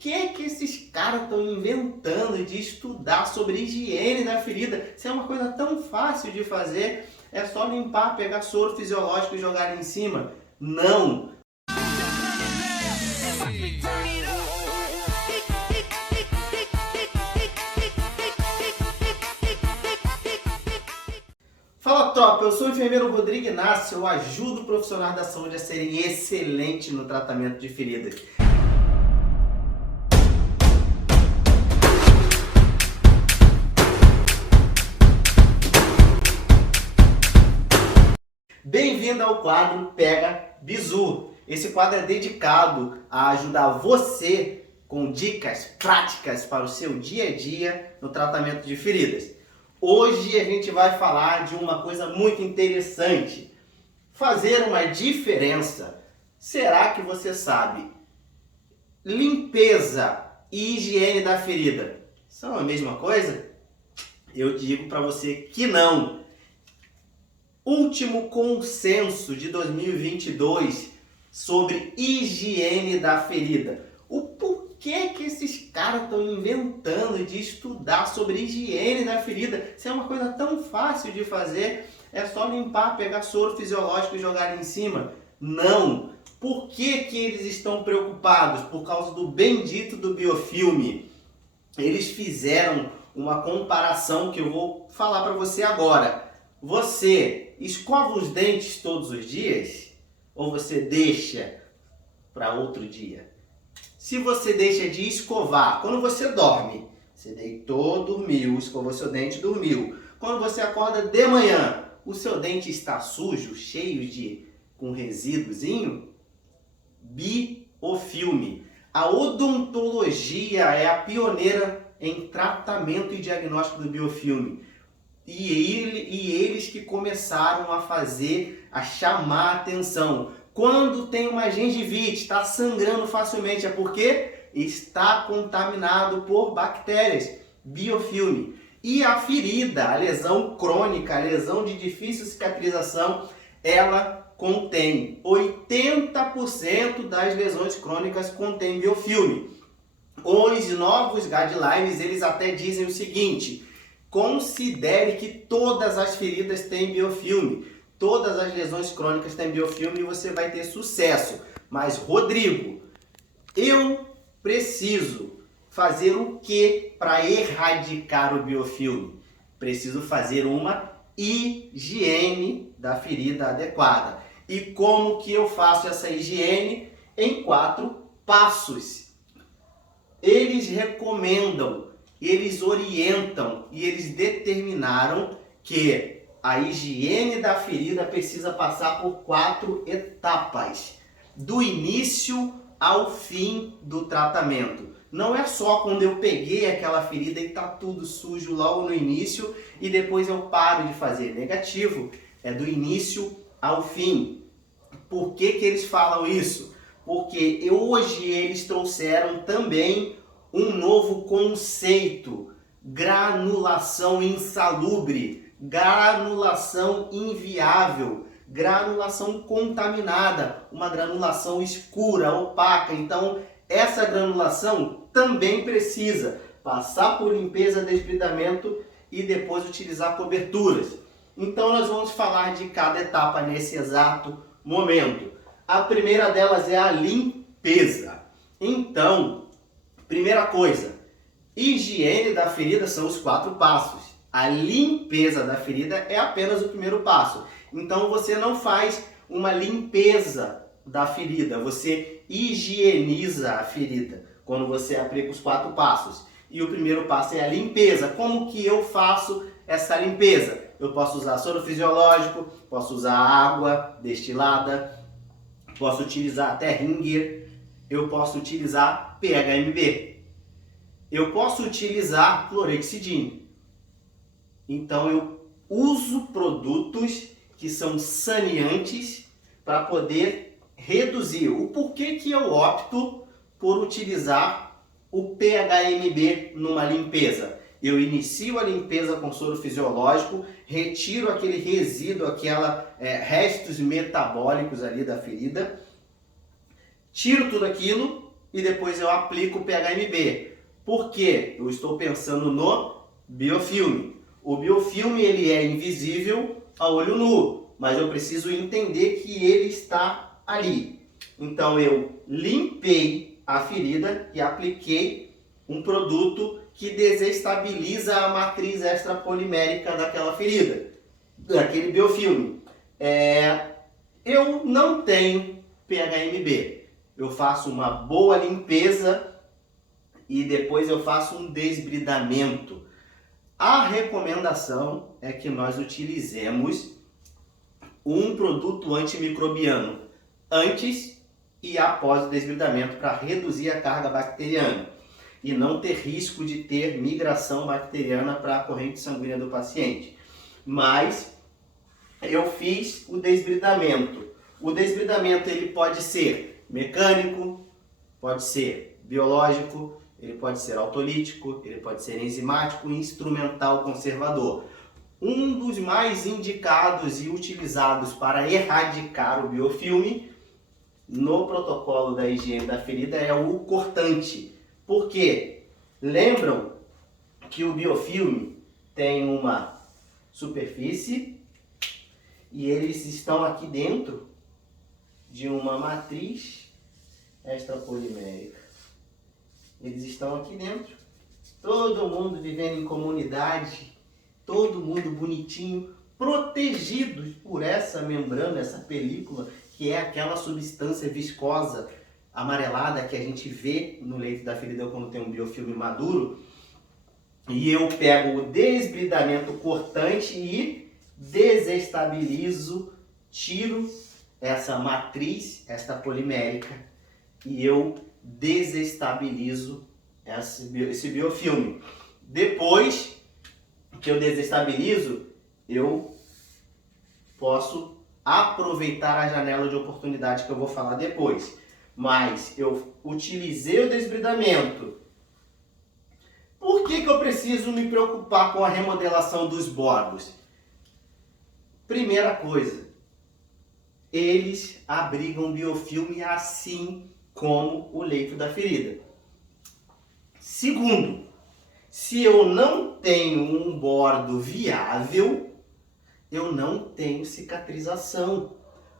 que esses caras estão inventando de estudar sobre higiene da ferida? Se é uma coisa tão fácil de fazer, é só limpar, pegar soro fisiológico e jogar em cima. Não! Fala, tropa, eu sou o enfermeiro Rodrigo Inácio, eu ajudo profissionais da saúde a serem excelentes no tratamento de feridas. Bem-vindo ao quadro Pega Bizu. Esse quadro é dedicado a ajudar você com dicas práticas para o seu dia a dia no tratamento de feridas. Hoje a gente vai falar de uma coisa muito interessante. Fazer uma diferença. Será que você sabe? Limpeza e higiene da ferida são a mesma coisa? Eu digo para você que não. Último consenso de 2022 sobre higiene da ferida. O porquê que esses caras estão inventando de estudar sobre higiene da ferida? Se é uma coisa tão fácil de fazer, é só limpar, pegar soro fisiológico e jogar em cima. Não! Por que eles estão preocupados? Por causa do bendito do biofilme. Eles fizeram uma comparação que eu vou falar para você agora. Você escova os dentes todos os dias ou você deixa para outro dia? Se você deixa de escovar, quando você dorme, você deitou, dormiu, escovou seu dente, dormiu. Quando você acorda de manhã, o seu dente está sujo, cheio com resíduozinho? Biofilme. A odontologia é a pioneira em tratamento e diagnóstico do biofilme. E eles que começaram a chamar a atenção. Quando tem uma gengivite, está sangrando facilmente, é porque está contaminado por bactérias, biofilme. E a ferida, a lesão crônica, a lesão de difícil cicatrização, ela contém 80% das lesões crônicas contém biofilme. Os novos guidelines, eles até dizem o seguinte: considere que todas as feridas têm biofilme, todas as lesões crônicas têm biofilme e você vai ter sucesso. Mas, Rodrigo, eu preciso fazer o que para erradicar o biofilme? Preciso fazer uma higiene da ferida adequada. E como que eu faço essa higiene? Em 4 passos. Eles recomendam, eles orientam e eles determinaram que a higiene da ferida precisa passar por 4 etapas, do início ao fim do tratamento. Não é só quando eu peguei aquela ferida e está tudo sujo logo no início e depois eu paro de fazer. Negativo, é do início ao fim. Por que eles falam isso? Porque hoje eles trouxeram também um novo conceito: granulação insalubre, granulação inviável, granulação contaminada, uma granulação escura, opaca. Então, essa granulação também precisa passar por limpeza, desbridamento e depois utilizar coberturas. Então, nós vamos falar de cada etapa nesse exato momento. A primeira delas é a limpeza. Então, primeira coisa, higiene da ferida são os 4 passos. A limpeza da ferida é apenas o primeiro passo. Então você não faz uma limpeza da ferida, você higieniza a ferida quando você aplica os 4 passos. E o primeiro passo é a limpeza. Como que eu faço essa limpeza? Eu posso usar soro fisiológico, posso usar água destilada, posso utilizar até Ringer, eu posso utilizar PHMB, eu posso utilizar clorexidine. Então eu uso produtos que são saneantes para poder reduzir. O porquê que eu opto por utilizar o PHMB numa limpeza? Eu inicio a limpeza com soro fisiológico, retiro aquele resíduo, restos metabólicos ali da ferida, tiro tudo aquilo e depois eu aplico o PHMB. Por quê? Eu estou pensando no biofilme. O biofilme ele é invisível a olho nu, mas eu preciso entender que ele está ali. Então eu limpei a ferida e apliquei um produto que desestabiliza a matriz extrapolimérica daquela ferida, daquele biofilme. Eu não tenho PHMB. Eu faço uma boa limpeza e depois eu faço um desbridamento. A recomendação é que nós utilizemos um produto antimicrobiano antes e após o desbridamento para reduzir a carga bacteriana e não ter risco de ter migração bacteriana para a corrente sanguínea do paciente. Mas eu fiz o desbridamento. O desbridamento ele pode ser mecânico, pode ser biológico, ele pode ser autolítico, ele pode ser enzimático e instrumental conservador. Um dos mais indicados e utilizados para erradicar o biofilme no protocolo da higiene da ferida é o cortante. Por quê? Lembram que o biofilme tem uma superfície e eles estão aqui dentro de uma matriz extrapolimérica. Eles estão aqui dentro, todo mundo vivendo em comunidade, todo mundo bonitinho, protegidos por essa membrana, essa película, que é aquela substância viscosa amarelada que a gente vê no leito da ferida quando tem um biofilme maduro. E eu pego o desbridamento cortante e desestabilizo, tiro essa matriz extrapolimérica e eu desestabilizo esse biofilme. Depois que eu desestabilizo, eu posso aproveitar a janela de oportunidade que eu vou falar depois. Mas eu utilizei o desbridamento. Por que eu preciso me preocupar com a remodelação dos bordos? Primeira coisa, eles abrigam biofilme assim como o leito da ferida. Segundo, se eu não tenho um bordo viável, eu não tenho cicatrização.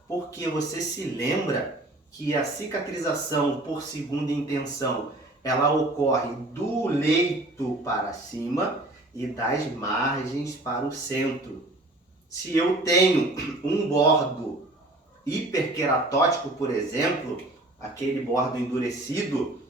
Porque você se lembra que a cicatrização por segunda intenção, ela ocorre do leito para cima e das margens para o centro. Se eu tenho um bordo hiperqueratótico, por exemplo, aquele bordo endurecido,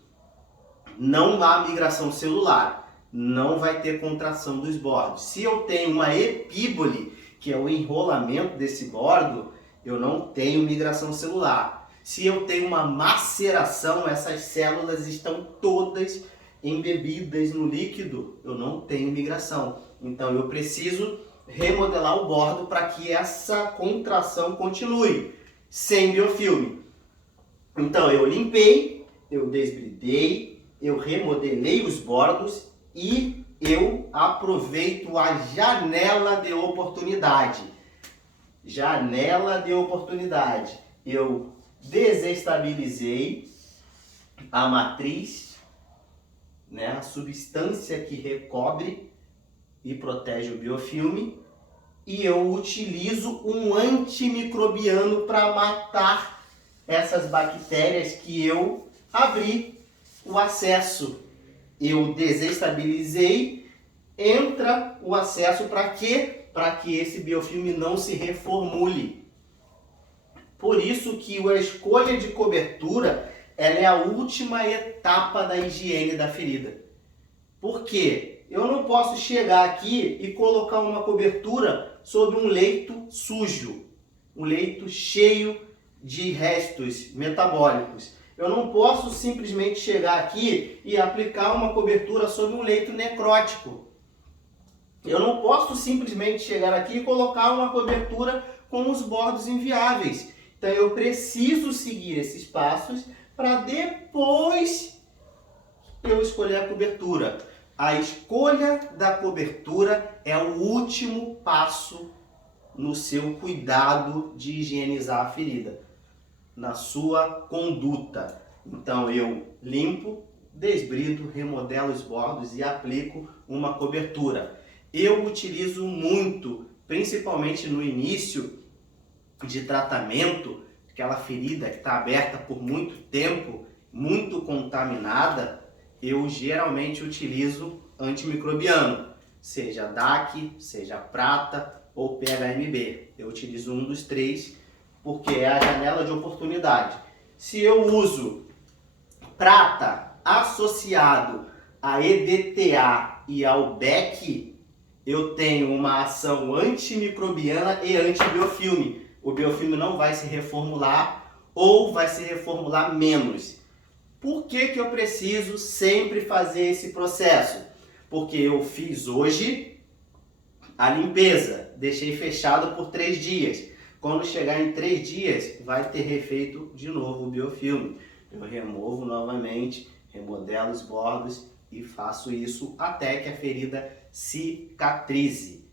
não há migração celular, não vai ter contração dos bordos. Se eu tenho uma epíbole, que é o enrolamento desse bordo, eu não tenho migração celular. Se eu tenho uma maceração, essas células estão todas embebidas no líquido, eu não tenho migração. Então eu preciso remodelar o bordo para que essa contração continue, sem biofilme. Então eu limpei, eu desbridei, eu remodelei os bordos e eu aproveito a janela de oportunidade. Janela de oportunidade. Eu desestabilizei a matriz, né, a substância que recobre e protege o biofilme, e eu utilizo um antimicrobiano para matar essas bactérias que eu abri o acesso. Eu desestabilizei, entra o acesso para quê? Para que esse biofilme não se reformule. Por isso que a escolha de cobertura ela é a última etapa da higiene da ferida. Por quê? Eu não posso chegar aqui e colocar uma cobertura sobre um leito sujo, um leito cheio de restos metabólicos. Eu não posso simplesmente chegar aqui e aplicar uma cobertura sobre um leito necrótico. Eu não posso simplesmente chegar aqui e colocar uma cobertura com os bordos inviáveis. Então eu preciso seguir esses passos para depois eu escolher a cobertura. A escolha da cobertura é o último passo no seu cuidado de higienizar a ferida, na sua conduta. Então eu limpo, desbrido, remodelo os bordos e aplico uma cobertura. Eu utilizo muito, principalmente no início de tratamento, aquela ferida que está aberta por muito tempo, muito contaminada, eu geralmente utilizo antimicrobiano, seja DAC, seja prata ou PHMB. Eu utilizo um dos três porque é a janela de oportunidade. Se eu uso prata associado a EDTA e ao BEC, eu tenho uma ação antimicrobiana e antibiofilme. O biofilme não vai se reformular ou vai se reformular menos. Por que que eu preciso sempre fazer esse processo? Porque eu fiz hoje a limpeza, deixei fechado por 3 dias. Quando chegar em 3 dias, vai ter refeito de novo o biofilme. Eu removo novamente, remodelo os bordos e faço isso até que a ferida cicatrize.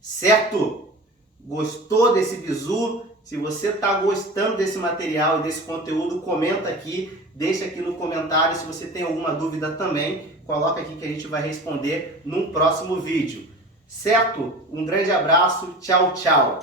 Certo? Gostou desse bizu? Se você está gostando desse material e desse conteúdo, comenta aqui, deixa aqui no comentário. Se você tem alguma dúvida também, coloca aqui que a gente vai responder num próximo vídeo. Certo? Um grande abraço, tchau, tchau!